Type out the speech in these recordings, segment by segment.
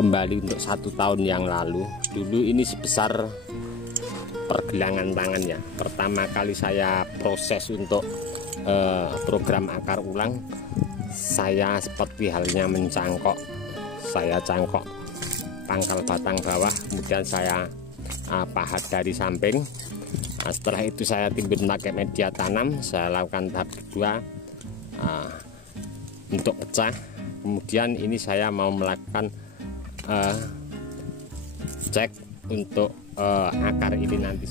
kembali untuk 1 tahun yang lalu. Dulu ini sebesar pergelangan tangan ya. Pertama kali saya proses untuk program akar ulang, saya seperti halnya mencangkok. Saya cangkok pangkal batang bawah, kemudian saya pahat dari samping. Nah, setelah itu saya timbun pakai media tanam. Saya lakukan tahap kedua untuk pecah. Kemudian ini saya mau melakukan cek untuk akar ini nanti.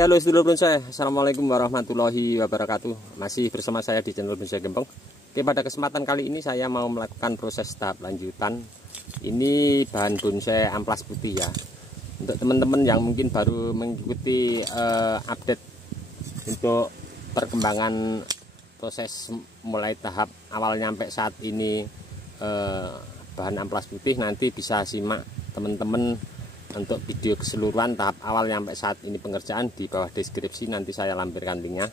Halo sedulur bonsai, assalamualaikum warahmatullahi wabarakatuh. Masih bersama saya di channel Bonsai Gempong. Oke, pada kesempatan kali ini saya mau melakukan proses tahap lanjutan. Ini bahan bonsai amplas putih ya. Untuk teman-teman yang mungkin baru mengikuti update untuk perkembangan proses mulai tahap awal nyampe saat ini bahan amplas putih, nanti bisa simak teman-teman untuk video keseluruhan tahap awal sampai saat ini pengerjaan. Di bawah deskripsi nanti saya lampirkan linknya.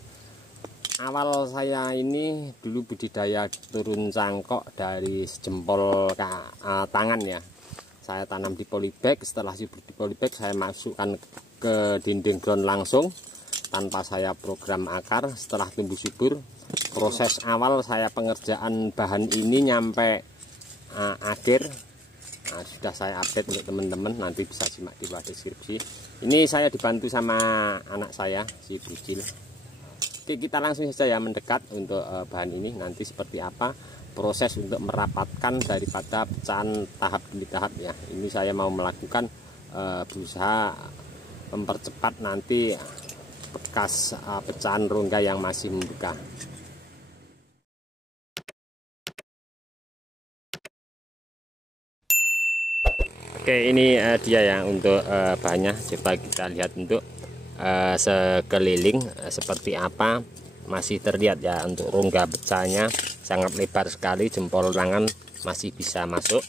Awal saya ini dulu budidaya turun cangkok dari sejempol tangan ya. Saya tanam di polybag. Setelah subur di polybag, saya masukkan ke dinding ground langsung tanpa saya program akar. Setelah tumbuh subur, proses awal saya pengerjaan bahan ini nyampe akhir. Nah, sudah saya update untuk teman-teman, nanti bisa simak di bawah deskripsi. Ini saya dibantu sama anak saya, si Bucil. Oke, kita langsung saja ya mendekat untuk bahan ini. Nanti seperti apa proses untuk merapatkan daripada pecahan tahap demi tahap ya. Ini saya mau melakukan berusaha mempercepat nanti bekas pecahan rongga yang masih membuka. Oke, ini dia ya untuk bahannya. Coba kita lihat untuk sekeliling seperti apa. Masih terlihat ya untuk rongga pecahnya sangat lebar sekali, jempol tangan masih bisa masuk.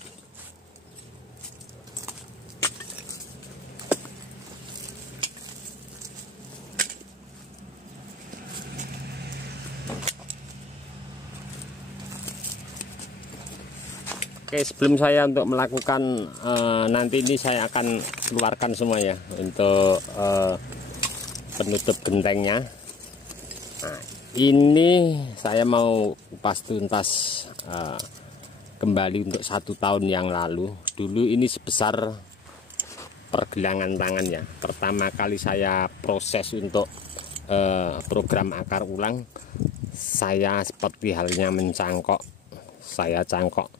Oke, sebelum saya untuk melakukan nanti ini saya akan keluarkan semua ya untuk penutup gentengnya. Nah, ini saya mau kupas tuntas kembali untuk 1 tahun yang lalu. Dulu ini sebesar pergelangan tangan ya. Pertama kali saya proses untuk program akar ulang, saya seperti halnya mencangkok. Saya cangkok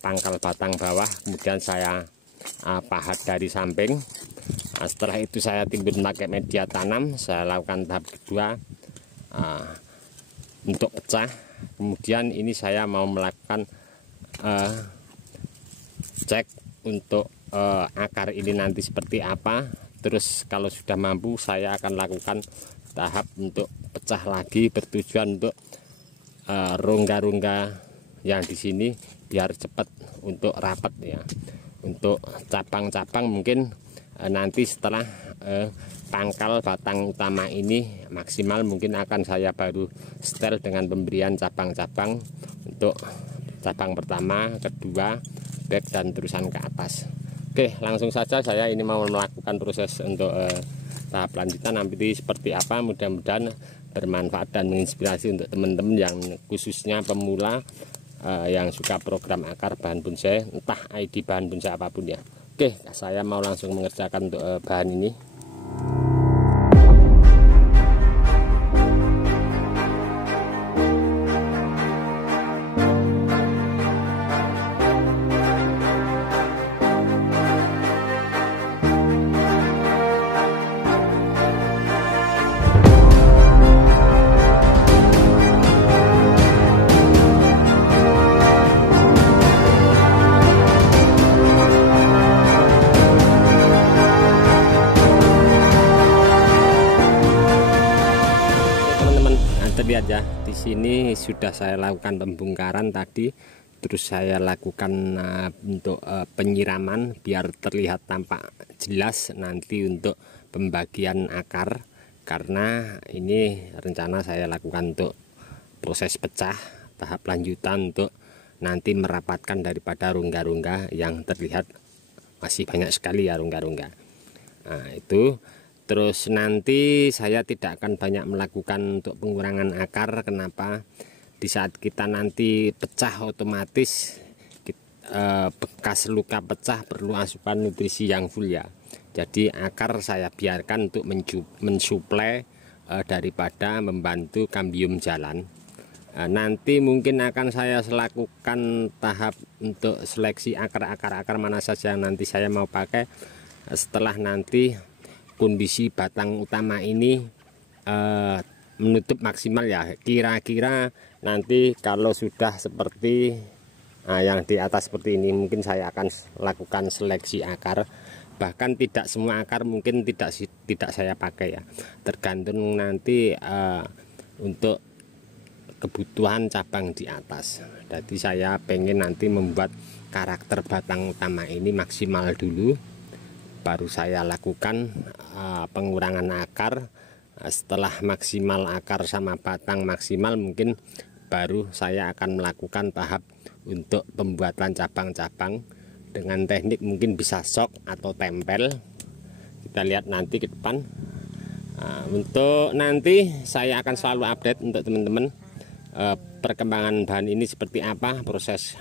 pangkal batang bawah, kemudian saya pahat dari samping. Nah, setelah itu saya timbun pakai media tanam. Saya lakukan tahap kedua untuk pecah. Kemudian ini saya mau melakukan cek untuk akar ini nanti seperti apa. Terus kalau sudah mampu, saya akan lakukan tahap untuk pecah lagi, bertujuan untuk rongga-rongga yang di sini biar cepat untuk rapat ya. Untuk cabang-cabang mungkin nanti setelah pangkal batang utama ini maksimal, mungkin akan saya baru setel dengan pemberian cabang-cabang untuk cabang pertama, kedua, back dan terusan ke atas. Oke, langsung saja saya ini mau melakukan proses untuk tahap lanjutan. Nanti seperti apa, mudah-mudahan bermanfaat dan menginspirasi untuk teman-teman yang khususnya pemula yang suka program akar bahan bonsai, entah ID bahan bonsai apapun ya. Oke, saya mau langsung mengerjakan untuk bahan ini. Lihat ya, di sini sudah saya lakukan pembongkaran tadi, terus saya lakukan untuk penyiraman biar terlihat tampak jelas nanti untuk pembagian akar, karena ini rencana saya lakukan untuk proses pecah tahap lanjutan untuk nanti merapatkan daripada rongga-rongga yang terlihat masih banyak sekali ya rongga-rongga. Nah, itu. Terus nanti saya tidak akan banyak melakukan untuk pengurangan akar. Kenapa? Di saat kita nanti pecah otomatis bekas luka pecah perlu asupan nutrisi yang full ya. Jadi akar saya biarkan untuk mensuplai daripada membantu kambium jalan. Nanti mungkin akan saya lakukan tahap untuk seleksi akar-akar mana saja yang nanti saya mau pakai setelah nanti kondisi batang utama ini menutup maksimal ya. Kira-kira nanti kalau sudah seperti yang di atas seperti ini, mungkin saya akan lakukan seleksi akar. Bahkan tidak semua akar mungkin tidak saya pakai ya, tergantung nanti untuk kebutuhan cabang di atas. Jadi saya pengen nanti membuat karakter batang utama ini maksimal dulu, baru saya lakukan pengurangan akar. Setelah maksimal akar sama batang maksimal, mungkin baru saya akan melakukan tahap untuk pembuatan cabang-cabang dengan teknik mungkin bisa sok atau tempel. Kita lihat nanti ke depan. Untuk nanti saya akan selalu update untuk teman-teman perkembangan bahan ini seperti apa, proses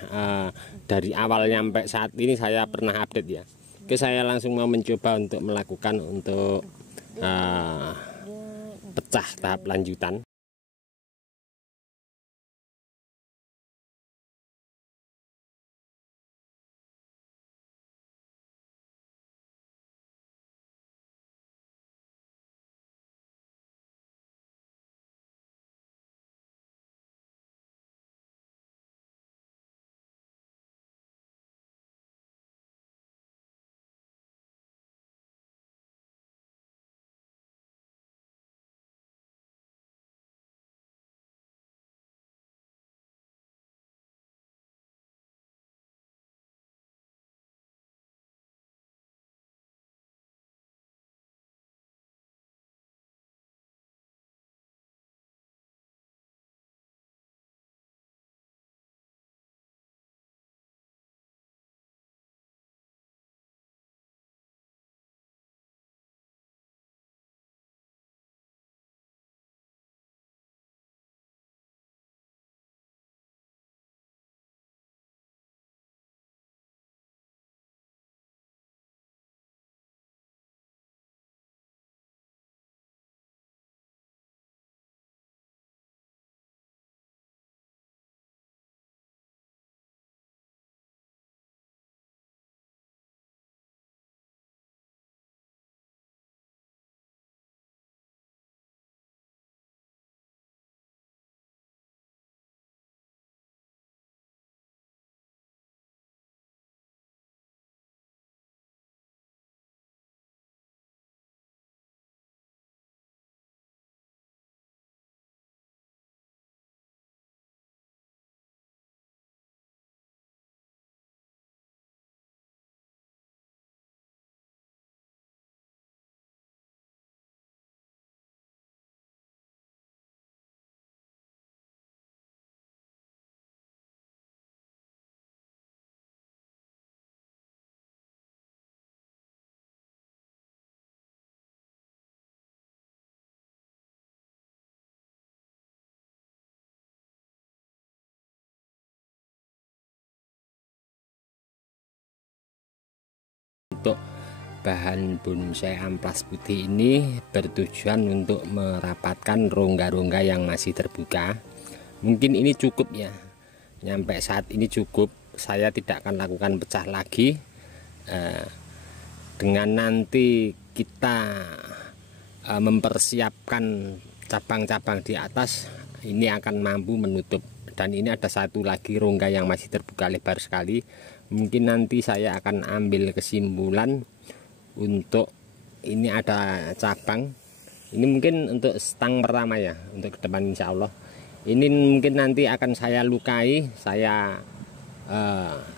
dari awal sampai saat ini saya pernah update ya. Oke, saya langsung mau mencoba untuk melakukan untuk pecah tahap lanjutan. bahan bonsai amplas putih ini bertujuan untuk merapatkan rongga-rongga yang masih terbuka. Mungkin ini cukup ya, nyampe saat ini cukup. Saya tidak akan lakukan pecah lagi. Dengan nanti kita mempersiapkan cabang-cabang di atas, ini akan mampu menutup. Dan ini ada satu lagi rongga yang masih terbuka lebar sekali. Mungkin nanti saya akan ambil kesimpulan untuk ini ada cabang. Ini mungkin untuk stang pertama ya, untuk ke depan insya Allah. Ini mungkin nanti akan saya lukai, saya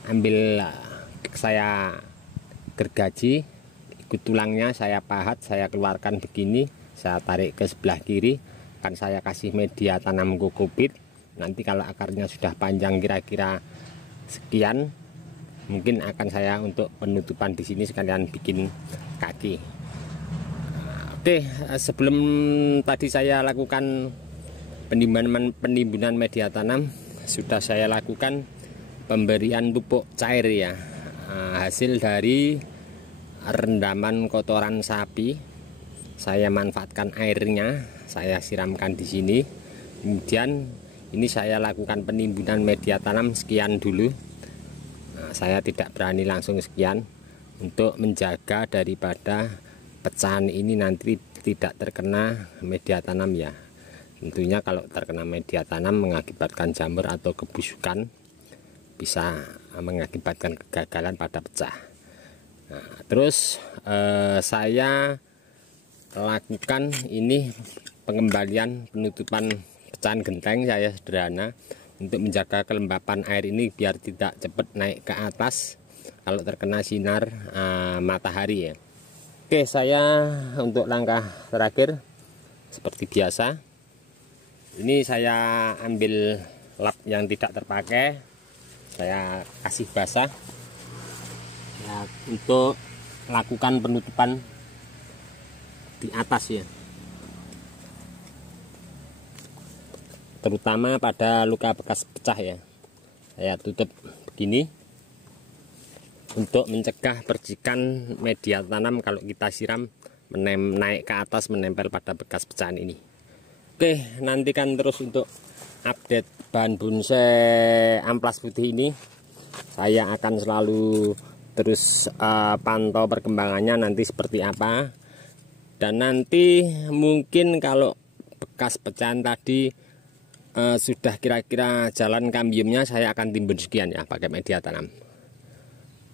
ambil, saya gergaji, ikut tulangnya saya pahat, saya keluarkan begini, saya tarik ke sebelah kiri, akan saya kasih media tanam kokopit. Nanti kalau akarnya sudah panjang kira-kira sekian, mungkin akan saya untuk penutupan di sini sekalian bikin kaki. Oke, sebelum tadi saya lakukan penimbunan media tanam, sudah saya lakukan pemberian pupuk cair ya, hasil dari rendaman kotoran sapi. Saya manfaatkan airnya, saya siramkan di sini. Kemudian ini saya lakukan penimbunan media tanam sekian dulu. Saya tidak berani langsung sekian untuk menjaga daripada pecahan ini nanti tidak terkena media tanam ya. Tentunya kalau terkena media tanam mengakibatkan jamur atau kebusukan, bisa mengakibatkan kegagalan pada pecah. Nah, terus saya lakukan ini pengembalian penutupan pecahan genteng saya sederhana untuk menjaga kelembapan air ini biar tidak cepat naik ke atas kalau terkena sinar matahari ya. Oke, saya untuk langkah terakhir seperti biasa, ini saya ambil lap yang tidak terpakai, saya kasih basah ya, untuk lakukan penutupan di atas ya, terutama pada luka bekas pecah ya. Saya tutup begini untuk mencegah percikan media tanam kalau kita siram naik ke atas menempel pada bekas pecahan ini. Oke, nantikan terus untuk update bahan bonsai amplas putih ini. Saya akan selalu terus pantau perkembangannya nanti seperti apa. Dan nanti mungkin kalau bekas pecahan tadi sudah kira-kira jalan kambiumnya, saya akan timbun sekian ya pakai media tanam.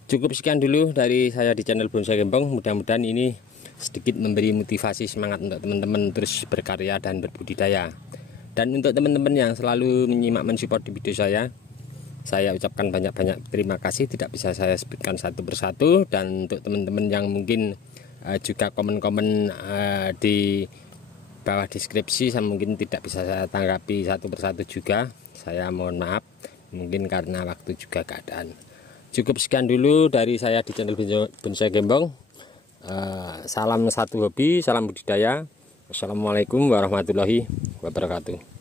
Cukup sekian dulu dari saya di channel Bonsai Gembong. Mudah-mudahan ini sedikit memberi motivasi semangat untuk teman-teman terus berkarya dan berbudidaya. Dan untuk teman-teman yang selalu menyimak mensupport di video saya ucapkan banyak-banyak terima kasih. Tidak bisa saya sebutkan satu persatu. Dan untuk teman-teman yang mungkin juga komen-komen di bawah deskripsi, saya mungkin tidak bisa saya tanggapi satu persatu juga, saya mohon maaf, mungkin karena waktu juga keadaan. Cukup sekian dulu dari saya di channel Bonsai Gembong. Salam satu hobi, salam budidaya. Wassalamualaikum warahmatullahi wabarakatuh.